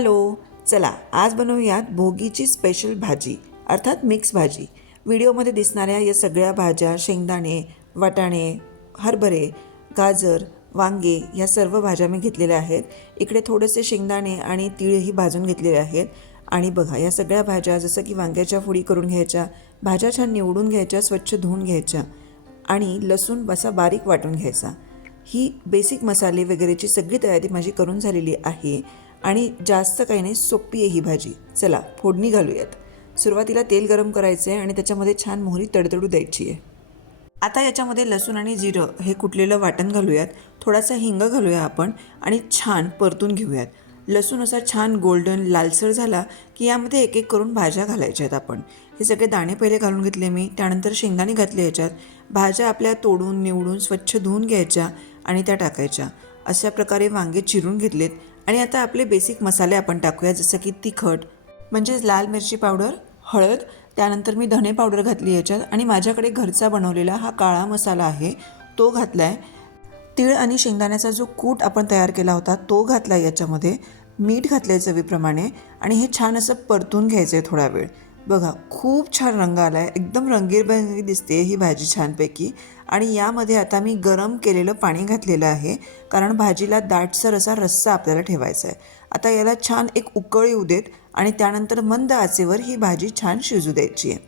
Hello, चला आज बनवूयात भोगीची स्पेशल भाजी अर्थात मिक्स भाजी। व्हिडिओमध्ये दिसणाऱ्या या सगळ्या भाज्या, शेंगदाणे, वाटाणे, हरभरे, गाजर, वांगे या सर्व भाज्या मी घेतलेल्या आहेत। इकडे थोडेसे शेंगदाणे आणि तीळही भाजून घेतलेले आहेत। आणि बघा या सगळ्या भाज्या जसं की वांग्याच्या फोडी करून घ्यायच्या, भाज्या छान निवडून घ्यायच्या, स्वच्छ धुवून घ्यायच्या आणि लसूण बसा बारीक वाटून घ्यायचा। ही बेसिक मसाले वगैरेची सगळी तयारी माझी करून झालेली आहे आणि जास्त काही नाही, सोपी आहे ही भाजी। चला फोडणी घालूयात। सुरुवातीला तेल गरम करायचे आणि त्याच्यामध्ये छान मोहरी तडतडू द्यायची आहे। आता याच्यामध्ये लसूण आणि जिरं हे कुटलेलं वाटण घालूयात, थोडासा हिंग घालूया आपण आणि छान परतून घेऊयात। लसूण असा छान गोल्डन लालसर झाला की यामध्ये एक एक करून भाज्या घालायच्या आहेत। आपण हे सगळे दाणे पहिले घालून घेतले मी, त्यानंतर शेंगदाणे घातले याच्यात। भाज्या आपल्या तोडून निवडून स्वच्छ धुवून घ्यायच्या आणि त्या टाकायच्या। अशा प्रकारे वांगे चिरून घेतलेत आणि आता आपले बेसिक मसाले आपण टाकूया, जसं की तिखट म्हणजे लाल मिरची पावडर, हळद, त्यानंतर मी धणे पावडर घातली याच्यात आणि माझ्याकडे घरचा बनवलेला हा काळा मसाला आहे तो घातला आहे। तीळ आणि शेंगदाण्याचा जो कूट आपण तयार केला होता तो घातला याच्यामध्ये। मीठ घातलं आहे चवीप्रमाणे आणि हे छान असं परतून घ्यायचं आहे थोडा वेळ। बघा खूप छान रंग आला आहे, एकदम रंगीबेरंगी दिसते ही भाजी छानपैकी। आणि यामध्ये आता मी गरम केलेलं पाणी घातलेलं आहे, कारण भाजीला दाटसर असा रस्सा आपल्याला ठेवायचा आहे। आता याला छान एक उकळ येऊ देत आणि त्यानंतर मंद आचेवर ही भाजी छान शिजू द्यायची आहे।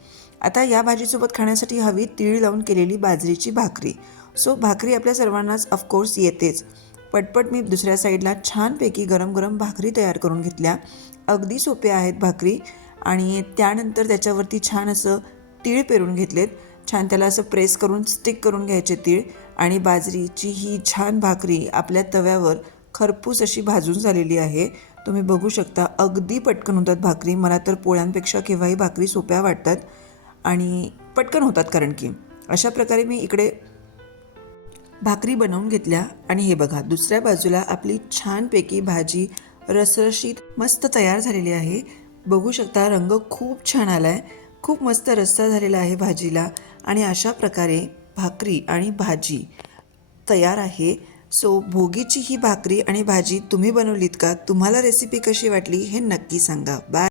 आता या भाजीसोबत खाण्यासाठी हवी तीळ लावून केलेली बाजरीची भाकरी। सो भाकरी आपल्या सर्वांनाच ऑफकोर्स येतेच। पटपट मी दुसऱ्या साईडला छानपैकी गरम गरम भाकरी तयार करून घेतल्या। अगदी सोप्या आहेत भाकरी। आणि त्यानंतर त्याच्यावरती छान असं तीळ पेरून घेतलेत, छान त्याला असं प्रेस करून स्टिक करून घ्यायचे तीळ। आणि बाजरीची ही छान भाकरी आपल्या तव्यावर खरपूस अशी भाजून झालेली आहे। तुम्ही बघू शकता अगदी पटकन होतात भाकरी। मला तर पोळ्यांपेक्षा केव्हाही भाकरी सोप्या वाटतात आणि पटकन होतात, कारण की अशा प्रकारे मी इकडे भाकरी बनवून घेतल्या। आणि हे बघा दुसऱ्या बाजूला आपली छानपैकी भाजी रसरशीत मस्त तयार झालेली आहे। बघू शकता रंग खूप छान आला आहे, खूप मस्त रस्सा झालेला आहे भाजीला। आणि अशा प्रकारे भाकरी आणि भाजी तयार आहे। सो भोगीची ही भाकरी आणि भाजी तुम्ही बनवलीत का? तुम्हाला रेसिपी कशी वाटली हे नक्की सांगा। बाय।